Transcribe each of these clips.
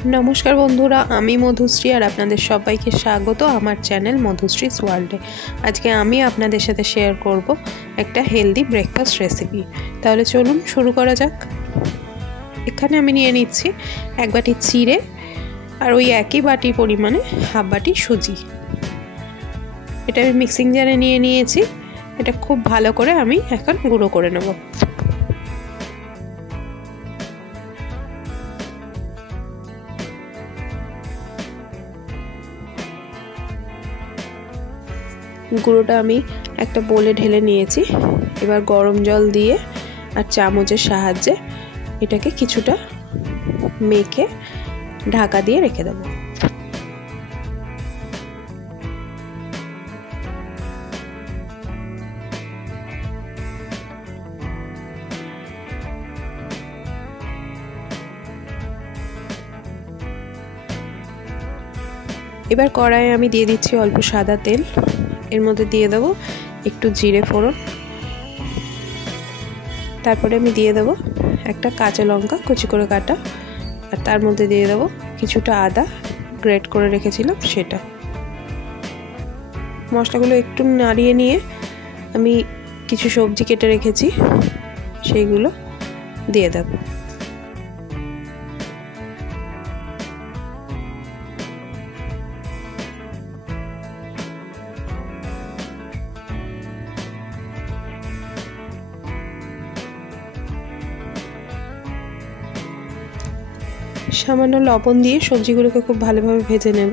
नमस्कार बंधुरा आमी मधुश्री और आपनादेर सबाइके स्वागत आमार चैनल मधुश्रीज वार्ल्डे। आज के आमी आपनादेर साथे शेयर करब एकटा हेल्दी ब्रेकफास्ट रेसिपि। ताहले चलुन शुरू करा जाक। एखाने आमी निये निচ্ছি एक बाटी चिड़े और ओई एकई बाटी परिमाणे हाफ बाटी सुजी। एटा आमी मिक्सिंग जारे निये निয়েছি। एटा खूब भालो करे आमी एखन गुঁড়ো करे नेब। गुঁড়োটা আমি একটা বোলে ঢেলে নিয়েছি। এবার গরম জল দিয়ে আর চামচের সাহায্যে এটাকে কিছুটা মেখে ঢাকা দিয়ে রেখে দেব। এবার কড়াইয়ে আমি দিয়ে দিচ্ছি অল্প সাদা তেল। এর মধ্যে দিয়ে দেব একটু জিরে ফোড়ন, তারপরে আমি দিয়ে দেব একটা কাঁচা লঙ্কা কুচি করে কাটা, আর তার মধ্যে দিয়ে দেব কিছুটা আদা গ্রেট করে রেখেছিলাম সেটা। মশলাগুলো একটু নাড়িয়ে নিয়ে আমি কিছু সবজি কেটে রেখেছি সেইগুলো দিয়ে দেব। সামান্য লবণ দিয়ে সবজিগুলোকে খুব ভালোভাবে ভেজে নেব।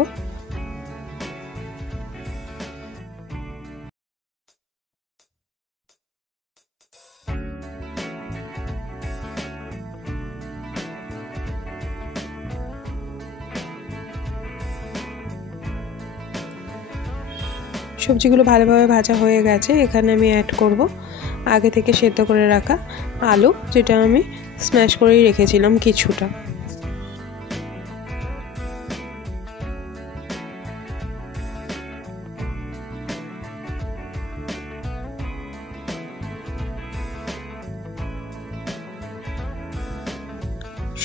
সবজিগুলো ভালোভাবে ভাজা হয়ে গেছে। এখানে আমি অ্যাড করব আগে থেকে সেদ্ধ করে রাখা আলু, যেটা আমি স্ম্যাশ করেই রেখেছিলাম কিছুটা।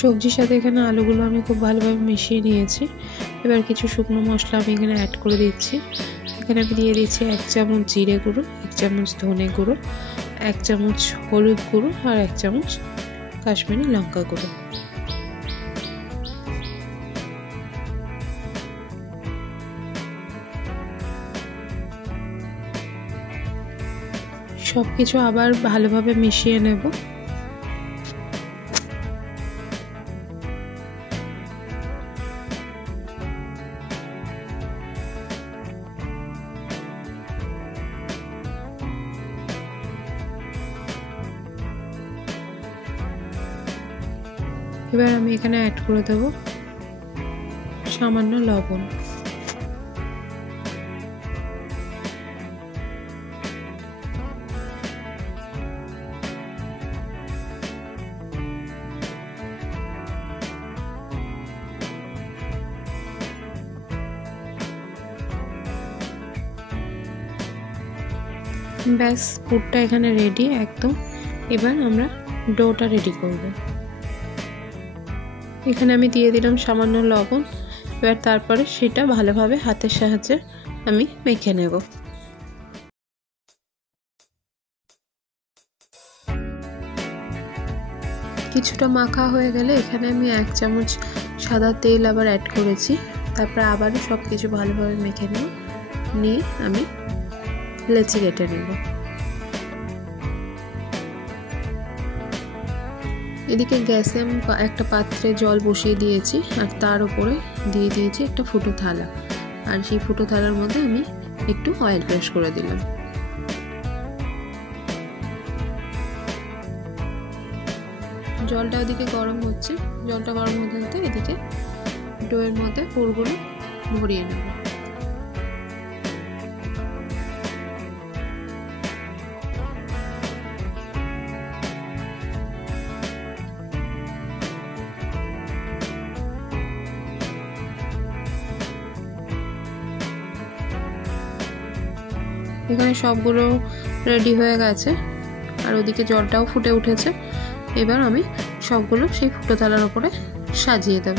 সবজির সাথে এখানে আলুগুলো আমি খুব ভালোভাবে মিশিয়ে নিয়েছি। এবার কিছু শুকনো মশলা আমি এখানে অ্যাড করে দিচ্ছি। এখানে আমি দিয়ে দিচ্ছি 1 চামচ জিরে গুঁড়ো, 1 চামচ ধনে গুঁড়ো, 1 চামচ হলুদ গুঁড়ো আর 1 চামচ কাশ্মীরি লঙ্কা গুঁড়ো। সবকিছু আবার ভালোভাবে মিশিয়ে নেব। এবার আমি এখানে অ্যাড করে দেব সামান্য লবণ। ব্যাস, পুরটা এখানে রেডি একদম। এবার আমরা ডোটা রেডি করব। এখানে আমি দিয়ে দিলাম সামান্য লবণ। এবার তারপরে সেটা ভালোভাবে হাতের সাহায্যে আমি মেখে নেব। কিছুটা মাখা হয়ে গেলে এখানে আমি 1 চামচ সাদা তেল আবার অ্যাড করেছি। তারপরে আবারও সব কিছু ভালোভাবে মেখে নিয়ে আমি লেচি কেটে নেব। এদিকে গ্যাসে আমি একটা পাত্রে জল বসিয়ে দিয়েছি আর তার উপরে দিয়ে দিয়েছি একটা ফুটো থালা, আর সেই ফুটো থালার মধ্যে আমি একটু অয়েল ব্রাশ করে দিলাম। জলটা ওদিকে গরম হচ্ছে। জলটা গরম হতে হতে এদিকে ডোয়ের মধ্যে পুরগুলো ভরিয়ে নেব। এখানে সবগুলো রেডি হয়ে গেছে আর ওদিকে জলটাও ফুটে উঠেছে। এবার আমি সবগুলো সেই ফুটো থালার উপরে সাজিয়ে দেব।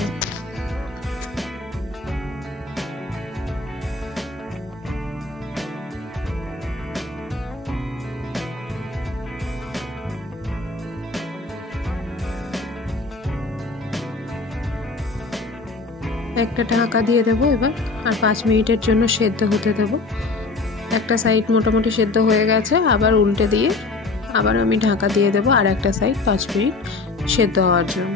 একটা ঢাকা দিয়ে দেবো এবার, আর 5 মিনিটের জন্য সেদ্ধ হতে দেবো। একটা সাইড মোটামুটি সেদ্ধ হয়ে গেছে, আবার উল্টে দিয়ে আবার আমি ঢাকা দিয়ে দেবো আর একটা সাইড 5 মিনিট সেদ্ধ হওয়ার জন্য।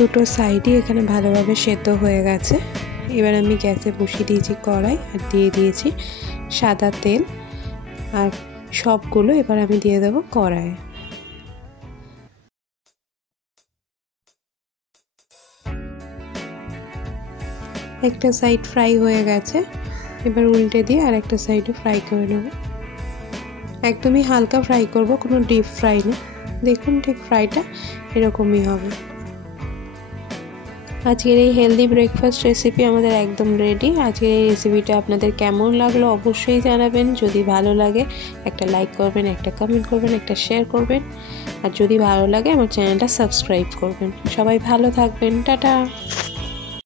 দুটো সাইডই এখানে ভালোভাবে সেদ্ধ হয়ে গেছে। এবার আমি গ্যাসে বসিয়ে দিয়েছি কড়াই, আর দিয়ে দিয়েছি সাদা তেল, আর সবগুলো এবার আমি দিয়ে দেবো কড়াইয়ে। একটা সাইড ফ্রাই হয়ে গেছে, এবার উল্টে দিয়ে আর একটা সাইডও ফ্রাই করে নেব। একদমই হালকা ফ্রাই করব, কোনো ডিপ ফ্রাই না। দেখুন ঠিক ফ্রাইটা এরকমই হবে। আজকের এই হেলদি ব্রেকফাস্ট রেসিপি আমাদের একদম রেডি। আজকের এই রেসিপিটা আপনাদের কেমন লাগলো অবশ্যই জানাবেন। যদি ভালো লাগে একটা লাইক করবেন, একটা কমেন্ট করবেন, একটা শেয়ার করবেন, আর যদি ভালো লাগে আমার চ্যানেলটা সাবস্ক্রাইব করবেন। সবাই ভালো থাকবেন, টাটা।